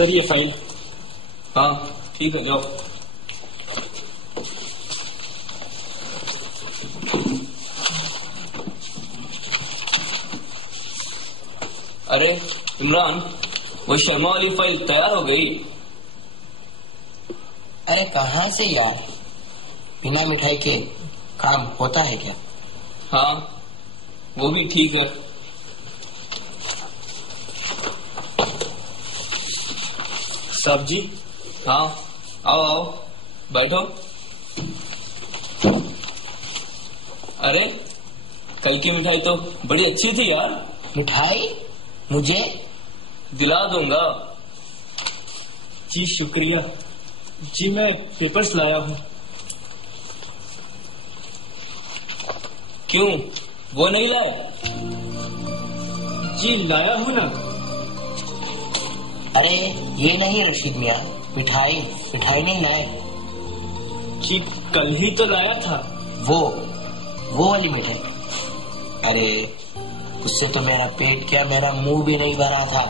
Sir ये file. हाँ ठीक है, जाओ। अरे इमरान, वो शर्मा वाली फाइल तैयार हो गई? अरे कहाँ से यार, बिना मिठाई के काम होता है क्या? हाँ वो भी ठीक है। साहब जी। हाँ आओ आओ बैठो। अरे कल की मिठाई तो बड़ी अच्छी थी यार। मिठाई मुझे दिला दूंगा। जी शुक्रिया जी, मैं पेपर्स लाया हूँ। क्यों, वो नहीं लाए? जी लाया हूँ ना। अरे ये नहीं रशीद मियाँ, मिठाई नहीं लाए। जी कल ही तो लाया था। वो वाली मिठाई। अरे उससे तो मेरा पेट क्या, मेरा मुंह भी नहीं भरा था।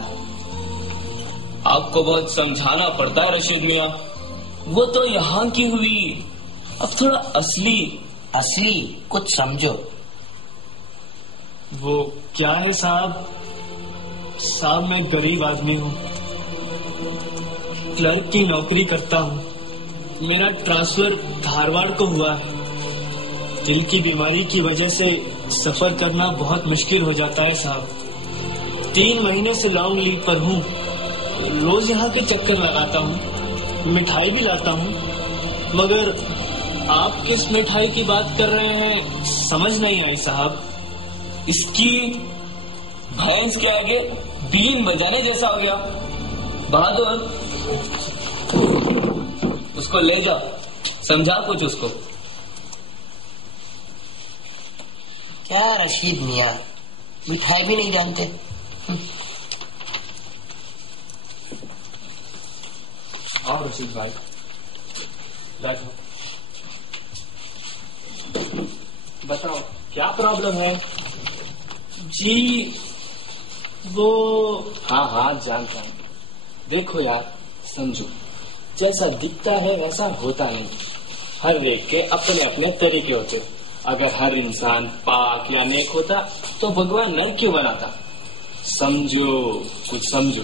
आपको बहुत समझाना पड़ता है रशीद मियाँ, वो तो यहाँ की हुई, अब थोड़ा असली कुछ समझो। वो क्या है साहब, मैं गरीब आदमी हूँ, क्लर्क की नौकरी करता हूँ। मेरा ट्रांसफर धारवाड़ को हुआ है। दिल की बीमारी की वजह से सफर करना बहुत मुश्किल हो जाता है साहब। 3 महीने से लॉन्ग लीव पर हूँ। रोज यहाँ के चक्कर लगाता हूँ, मिठाई भी लाता हूँ, मगर आप किस मिठाई की बात कर रहे हैं समझ नहीं आई साहब। इसकी भैंस के आगे बीन बजाने जैसा हो गया। बहादुर, उसको ले जा, समझा कुछ उसको। क्या रशीद मियाँ, मिठाई भी नहीं जानते? आओ रशीद भाई, बैठो। बताओ क्या प्रॉब्लम है? जी वो हाँ जानता हूँ। देखो यार समझो, जैसा दिखता है वैसा होता नहीं। हर एक के अपने अपने तरीके होते। अगर हर इंसान पाक या नेक होता तो भगवान नर क्यों बनाता? समझो, कुछ समझो।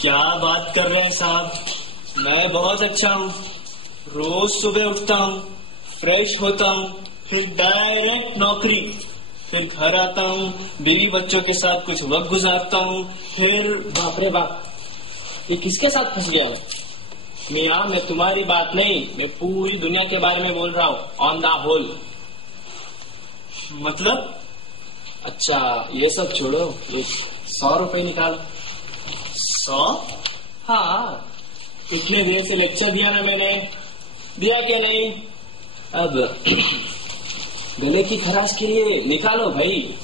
क्या बात कर रहे हैं साहब, मैं बहुत अच्छा हूँ। रोज सुबह उठता हूँ, फ्रेश होता हूँ, फिर डायरेक्ट नौकरी, फिर घर आता हूँ, बीवी बच्चों के साथ कुछ वक्त गुजारता हूँ, फिर बाप रे बाप, ये किसके साथ फंस गया मैं? मियाँ मैं तुम्हारी बात नहीं, मैं पूरी दुनिया के बारे में बोल रहा हूँ, ऑन द होल। मतलब? अच्छा ये सब छोड़ो, ये 100 रुपए निकालो। 100? हाँ, इतने देर से लेक्चर दिया ना मैंने, दिया क्या नहीं? अब गले की खराश के लिए निकालो भाई।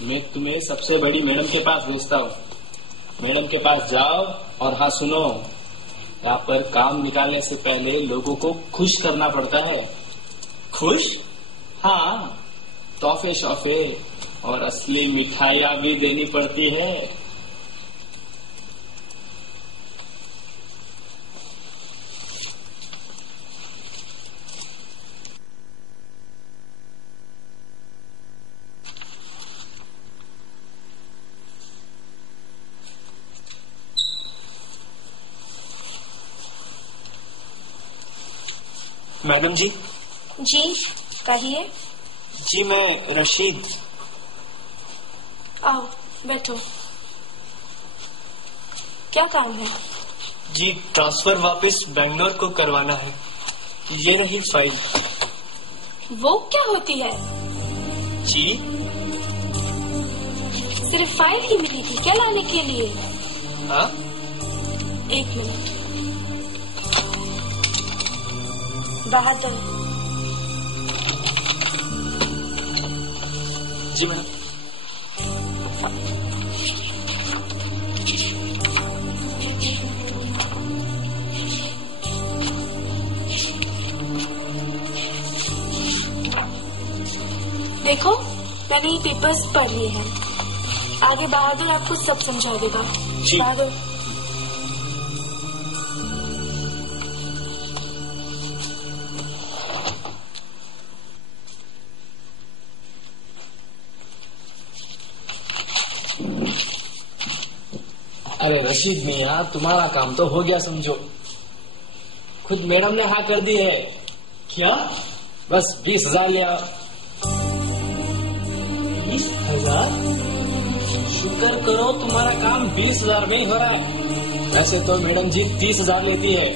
मैं तुम्हें सबसे बड़ी मैडम के पास भेजता हूँ। मैडम के पास जाओ और हाँ सुनो, यहाँ पर काम निकालने से पहले लोगों को खुश करना पड़ता है। खुश? हाँ, तोहफे शोफे और असली मिठाइयाँ भी देनी पड़ती है। मैडम जी। जी कहिए। जी मैं रशीद। आओ बैठो। क्या काम है? जी ट्रांसफर वापस बेंगलोर को करवाना है। ये रही फाइल। वो क्या होती है? जी सिर्फ फाइल ही मिली थी क्या लाने के लिए? हाँ? 1 मिनट। बहादुर। जी मैडम। देखो, मैंने ये पेपर्स पढ़ लिए हैं। आगे बहादुर आपको सब समझा देगा। बहादुर, अरे रशीद मियाँ, तुम्हारा काम तो हो गया समझो। खुद मैडम ने हाँ कर दी है। क्या? बस 20,000 लिया। 20,000? शुक्र करो तुम्हारा काम 20,000 में ही हो रहा है। वैसे तो मैडम जी 30,000 लेती है।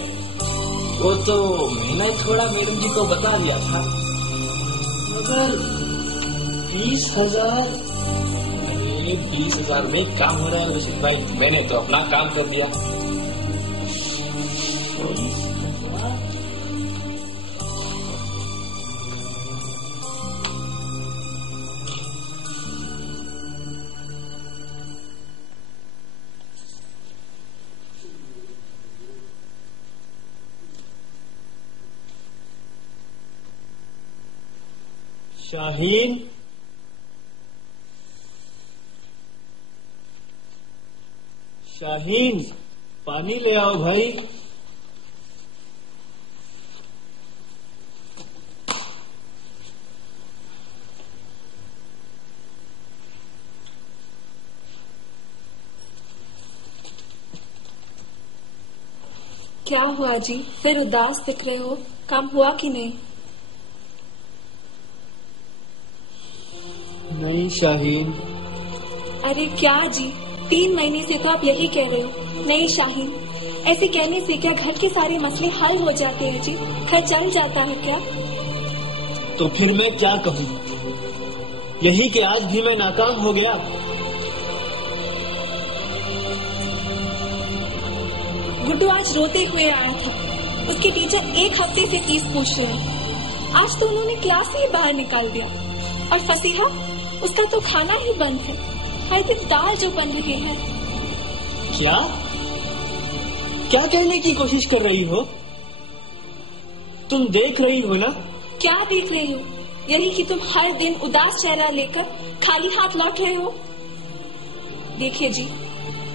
वो तो मैंने थोड़ा मैडम जी को बता दिया था। मगर 20,000? 20,000 में काम हो रहा है रशीद भाई। मैंने तो अपना काम कर दिया। शाहीन, शाहीन, पानी ले आओ भाई। क्या हुआ जी? फिर उदास दिख रहे हो। काम हुआ कि नहीं? नहीं शाहीन। अरे क्या जी, 3 महीने से तो आप यही कह रहे हो। नहीं शाहीन, ऐसे कहने से क्या घर के सारे मसले हल हो जाते हैं जी? घर चल जाता है क्या? तो फिर मैं क्या कहूँ? यही कि आज भी मैं नाकाम हो गया। गुड्डू आज रोते हुए आया था। उसके टीचर 1 हफ्ते से फीस पूछ रहे हैं। आज तो उन्होंने क्लास से ही बाहर निकाल दिया। और फसीहा, उसका तो खाना ही बंद है। हर दिन दाल जो बन रही है। क्या क्या कहने की कोशिश कर रही हो? तुम देख रही हो ना? क्या देख रही हो? यही कि तुम हर दिन उदास चेहरा लेकर खाली हाथ लौट रहे हो। देखिए जी,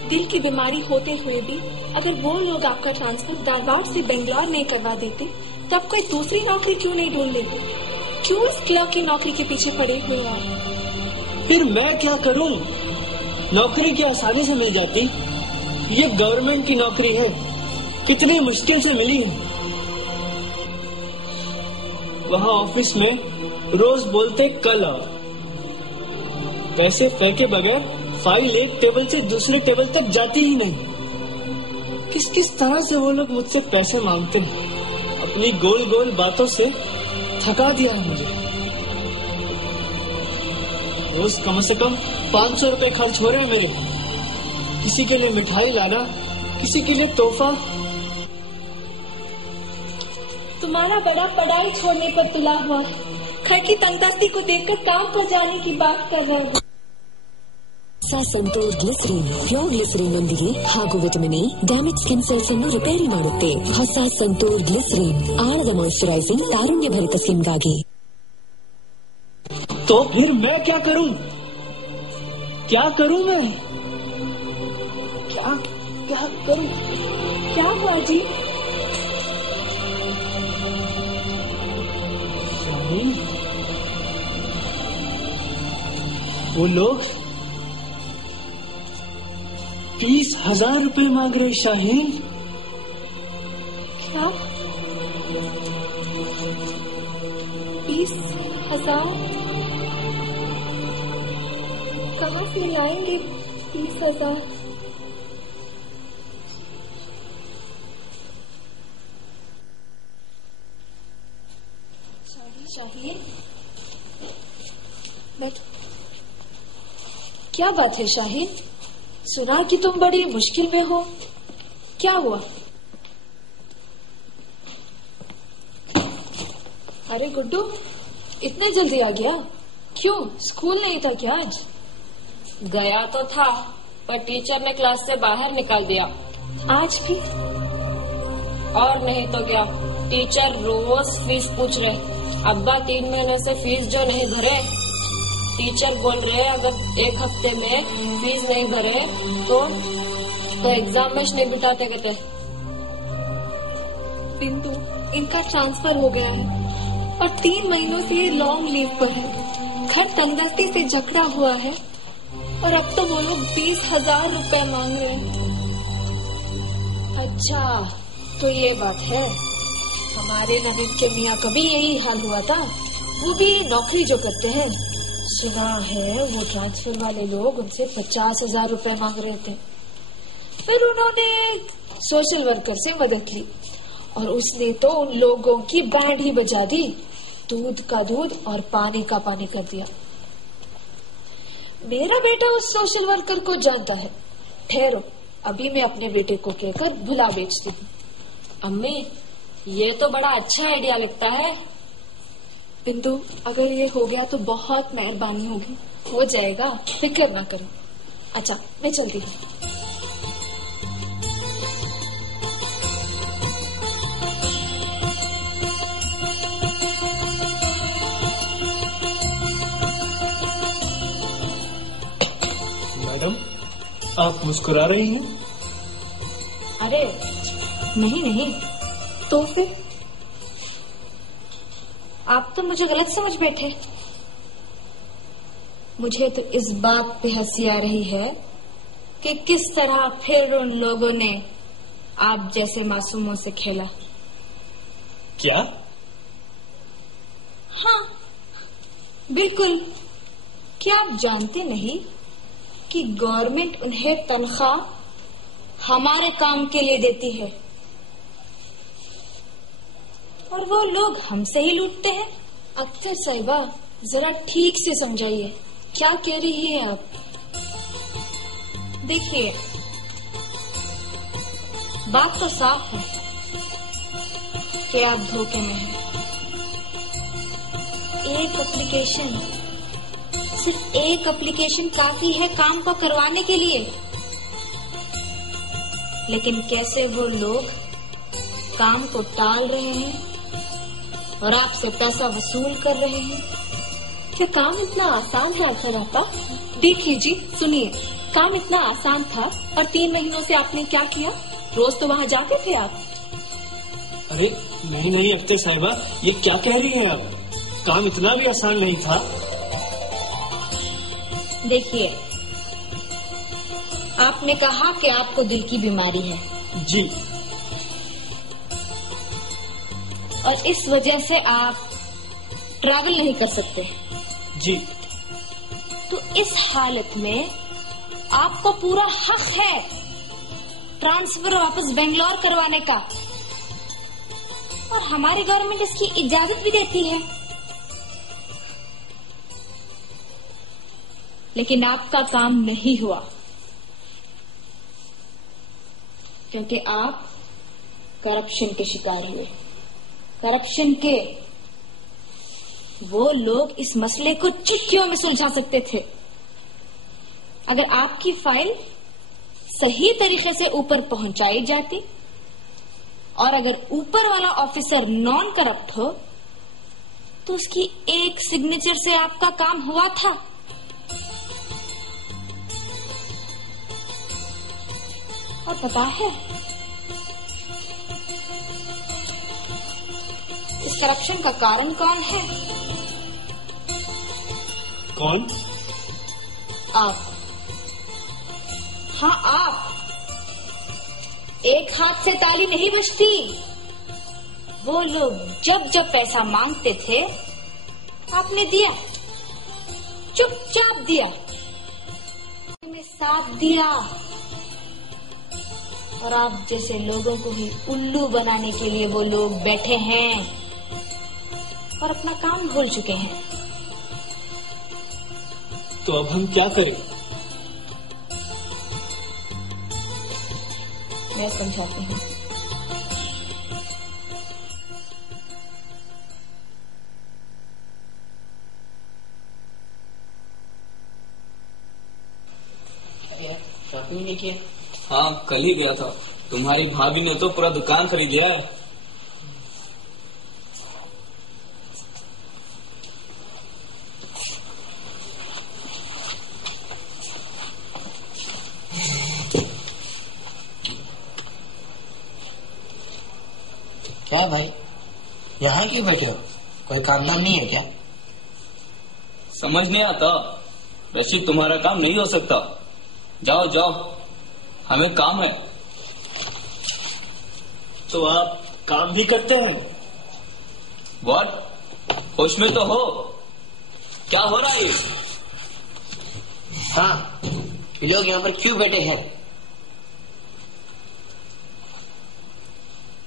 दिल की बीमारी होते हुए भी अगर वो लोग आपका ट्रांसफर धारवाड़ से बेंगलोर नहीं करवा देते तो आप कोई दूसरी नौकरी क्यों नहीं ढूंढ लेते? क्यों इस क्लर्क की नौकरी के पीछे पड़े हुए हैं? फिर मैं क्या करूं? नौकरी क्या आसानी से मिल जाती? ये गवर्नमेंट की नौकरी है, कितनी मुश्किल से मिली है। वहाँ ऑफिस में रोज बोलते कल आओ। पैसे फेंके बगैर फाइल एक टेबल से दूसरे टेबल तक जाती ही नहीं। किस किस तरह से वो लोग मुझसे पैसे मांगते हैं। अपनी गोल गोल बातों से थका दिया है मुझे। रोज कम से कम 500 रुपए खर्च हो रहे हैं मेरे। किसी के लिए मिठाई लाना, किसी के लिए तोहफा। तुम्हारा बड़ा पढ़ाई छोड़ने पर तुला हुआ है। घर की तंगदस्ती को देखकर काम पर जाने की बात कर रहा है। ಸಂತೂರ್ ಗ್ಲಿಸರಿನ್ ಪ್ಯೂರ್ ಗ್ಲಿಸರಿನ್ ನೊಂದಿಗೆ ಹಾಗೂ vitamin A damage skin cells ಅನ್ನು ರಿಪೇರಿ ಮಾಡುತ್ತೆ. ಹೊಸ ಸಂತೂರ್ ಗ್ಲಿಸರಿನ್ ಆಳದ ಮಾಯಿಶ್ಚರೈಸಿಂಗ್ ತಾರುಣ್ಯಭರಿತ ಸ್ಕಿನ್ಗಾಗಿ. तो फिर मैं क्या करूं? क्या करूं मैं? क्या करूं? क्या हुआ जी? वो लोग 30,000 रुपए मांग रहे शाहीन। क्या? 30,000? कहाँ से लाएंगे 30,000? शाहीन, बैठ। क्या बात है शाहीन? सुना कि तुम बड़ी मुश्किल में हो। क्या हुआ? अरे गुड्डू, इतने जल्दी आ गया? क्यों, स्कूल नहीं था क्या आज? गया तो था, पर टीचर ने क्लास से बाहर निकाल दिया। आज भी? और नहीं तो क्या, टीचर रोज फीस पूछ रहे। अब्बा 3 महीने से फीस जो नहीं भरे टीचर बोल रहे अगर एक हफ्ते में फीस नहीं भरे तो एग्जाम में नहीं बिठाते कहते। बिंदु, इनका ट्रांसफर हो गया है और 3 महीनों से ये लॉन्ग लीव पर है। घर तंगदस्ती से जकड़ा हुआ है और अब तो वो लोग 20,000 रुपए मांग रहे हैं। अच्छा, तो ये बात है। हमारे नवीन के मियाँ का भी यही हाल हुआ था। वो भी नौकरी जो करते हैं, सुना है वो ट्रांसफर वाले लोग उनसे 50,000 रुपए मांग रहे थे। फिर उन्होंने सोशल वर्कर से मदद ली और उसने तो उन लोगों की बैंड ही बजा दी, दूध का दूध और पानी का पानी कर दिया। मेरा बेटा उस सोशल वर्कर को जानता है। ठहरो, अभी मैं अपने बेटे को कहकर भुला बेचती हूँ। अम्मी, ये तो बड़ा अच्छा आइडिया लगता है। बिंदु, अगर ये हो गया तो बहुत मेहरबानी होगी। हो जाएगा, फिक्र ना करो। अच्छा, मैं चलती हूँ। मैडम, आप मुस्कुरा रही हैं? अरे नहीं, तो फिर आप तो मुझे गलत समझ बैठे। मुझे तो इस बात पे हंसी आ रही है कि किस तरह फिर उन लोगों ने आप जैसे मासूमों से खेला। क्या? हाँ, बिल्कुल। क्या आप जानते नहीं कि गवर्नमेंट उन्हें तनख्वाह हमारे काम के लिए देती है और वो लोग हमसे ही लूटते हैं? अख्तर साहिबा, जरा ठीक से समझाइए, क्या कह रही है आप? देखिए, बात तो साफ है कि आप धोखे में हैं। सिर्फ एक एप्लीकेशन काफी है काम को करवाने के लिए, लेकिन कैसे वो लोग काम को टाल रहे हैं और आपसे पैसा वसूल कर रहे हैं। क्या काम इतना आसान है अख्तर आपा? देख लीजिए, सुनिए, काम इतना आसान था और 3 महीनों से आपने क्या किया? रोज तो वहाँ जाते थे आप। अरे नहीं अख्तर साहिबा, ये क्या कह रही हैं आप? काम इतना भी आसान नहीं था। देखिए, आपने कहा कि आपको दिल की बीमारी है। जी। और इस वजह से आप ट्रैवल नहीं कर सकते। जी। तो इस हालत में आपको पूरा हक है ट्रांसफर वापस बेंगलोर करवाने का, और हमारी गवर्नमेंट इसकी इजाजत भी देती है। लेकिन आपका काम नहीं हुआ क्योंकि आप करप्शन के शिकार हुए। करप्शन के वो लोग इस मसले को चिट्ठियों में सुलझा सकते थे। अगर आपकी फाइल सही तरीके से ऊपर पहुंचाई जाती और अगर ऊपर वाला ऑफिसर नॉन करप्ट हो तो उसकी एक सिग्नेचर से आपका काम हुआ था। और पता है, इस करप्शन का कारण कौन है? कौन? आप। हाँ, आप। एक हाथ से ताली नहीं बजती। वो लोग जब जब पैसा मांगते थे आपने दिया, चुपचाप दिया, में साथ दिया, और आप जैसे लोगों को ही उल्लू बनाने के लिए वो लोग बैठे हैं और अपना काम भूल चुके हैं। तो अब हम क्या करें? मैं समझाती हूँ। शॉपिंग नहीं किया? हाँ, कल ही गया था। तुम्हारी भाभी ने तो पूरा दुकान खरीद लिया है। क्या भाई, यहाँ क्यों बैठे हो? कोई काम धाम नहीं है क्या? समझ नहीं आता रशीद, तुम्हारा काम नहीं हो सकता। जाओ जाओ, हमें काम है। तो आप काम भी करते हैं? बहुत होश में तो हो। क्या हो रहा है? हाँ, ये लोग यहाँ पर क्यों बैठे हैं?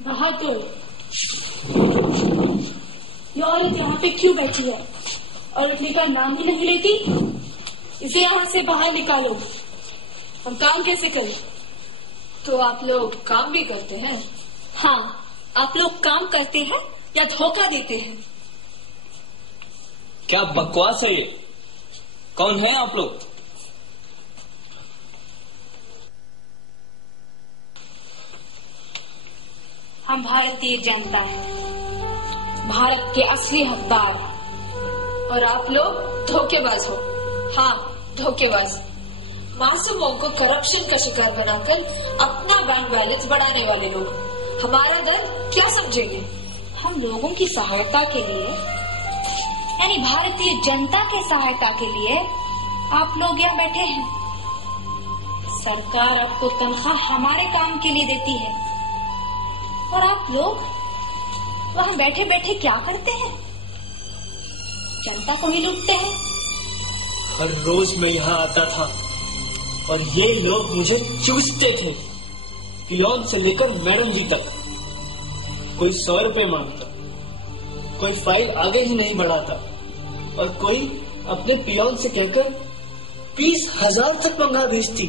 बहादुर, ये औरत यहाँ पे क्यों बैठी है और उठने का नाम ही नहीं लेती? इसे यहाँ से बाहर निकालो। हम काम कैसे करें? तो आप लोग काम भी करते हैं? हाँ, आप लोग काम करते हैं या धोखा देते हैं? क्या बकवास है ये? कौन है आप लोग? हम भारतीय जनता हैं, भारत के असली हकदार। और आप लोग धोखेबाज हो। हाँ, धोखेबाज। मासूमों को करप्शन का शिकार बनाकर अपना बैंक बैलेंस बढ़ाने वाले लोग हमारा दर्द क्या समझेंगे? हम लोगों की सहायता के लिए, यानी भारतीय जनता के सहायता के लिए आप लोग यहाँ बैठे हैं। सरकार आपको तनख्वाह हमारे काम के लिए देती है और आप लोग वहाँ बैठे बैठे क्या करते हैं? जनता को ही लूटते हैं। हर रोज मैं यहाँ आता था और ये लोग मुझे चूसते थे, पियोन से लेकर मैडम जी तक। कोई 100 रुपए मांगता, कोई फाइल आगे ही नहीं बढ़ाता और कोई अपने पियोन से कहकर 20,000 तक मंगा भेजती।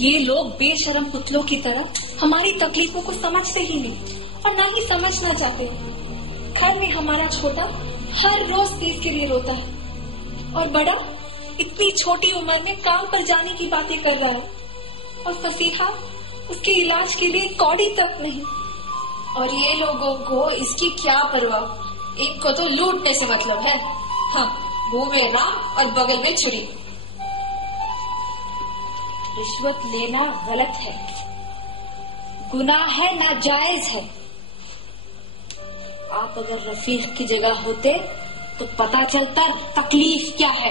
ये लोग बेशरम पुतलों की तरह हमारी तकलीफों को समझते ही नहीं और ना ही समझना चाहते। घर में हमारा छोटा हर रोज फीस के लिए रोता है और बड़ा इतनी छोटी उम्र में काम पर जाने की बातें कर रहा है और फसीहा उसके इलाज के लिए कौड़ी तक नहीं। और ये लोगों को इसकी क्या परवाह? इनको तो लूटने से मतलब है। हाँ, मुंह में राम और बगल में छुरी। रिश्वत लेना गलत है, गुनाह है, नाजायज है। आप अगर रफीक की जगह होते तो पता चलता तकलीफ क्या है।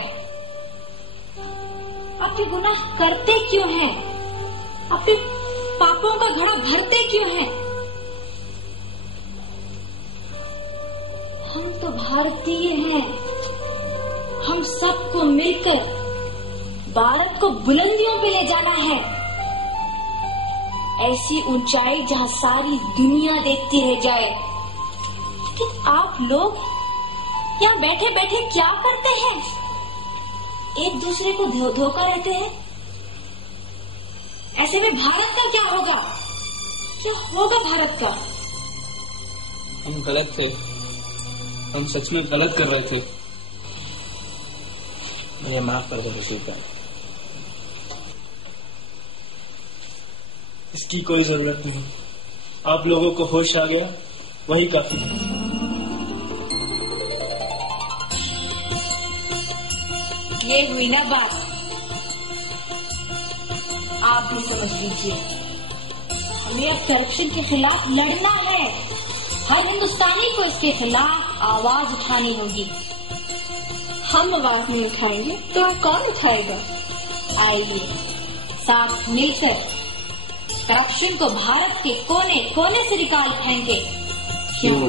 आप ये गुनाह करते क्यों हैं? आप ये पापों का घड़ा भरते क्यों हैं? हम तो भारतीय हैं, हम सबको मिलकर भारत को बुलंदियों पे ले जाना है, ऐसी ऊंचाई जहां सारी दुनिया देखती रह जाए। लेकिन आप लोग यहाँ बैठे बैठे क्या करते हैं? एक दूसरे को धोखा रहते हैं। ऐसे में भारत का क्या होगा? क्या होगा भारत का? हम गलत थे, हम सच में गलत कर रहे थे। मुझे माफ कर दो रशीद। इसकी कोई जरूरत नहीं, आप लोगों को होश आ गया वही काफी है। ये हुई ना बात, आप भी समझ लीजिए। हमें अब करप्शन के खिलाफ लड़ना है। हर हिंदुस्तानी को इसके खिलाफ आवाज उठानी होगी। हम आवाज नहीं उठाएंगे तो अब कौन उठाएगा? आइए साथ मिलकर करप्शन को भारत के कोने कोने से निकाल फेंके। क्यों?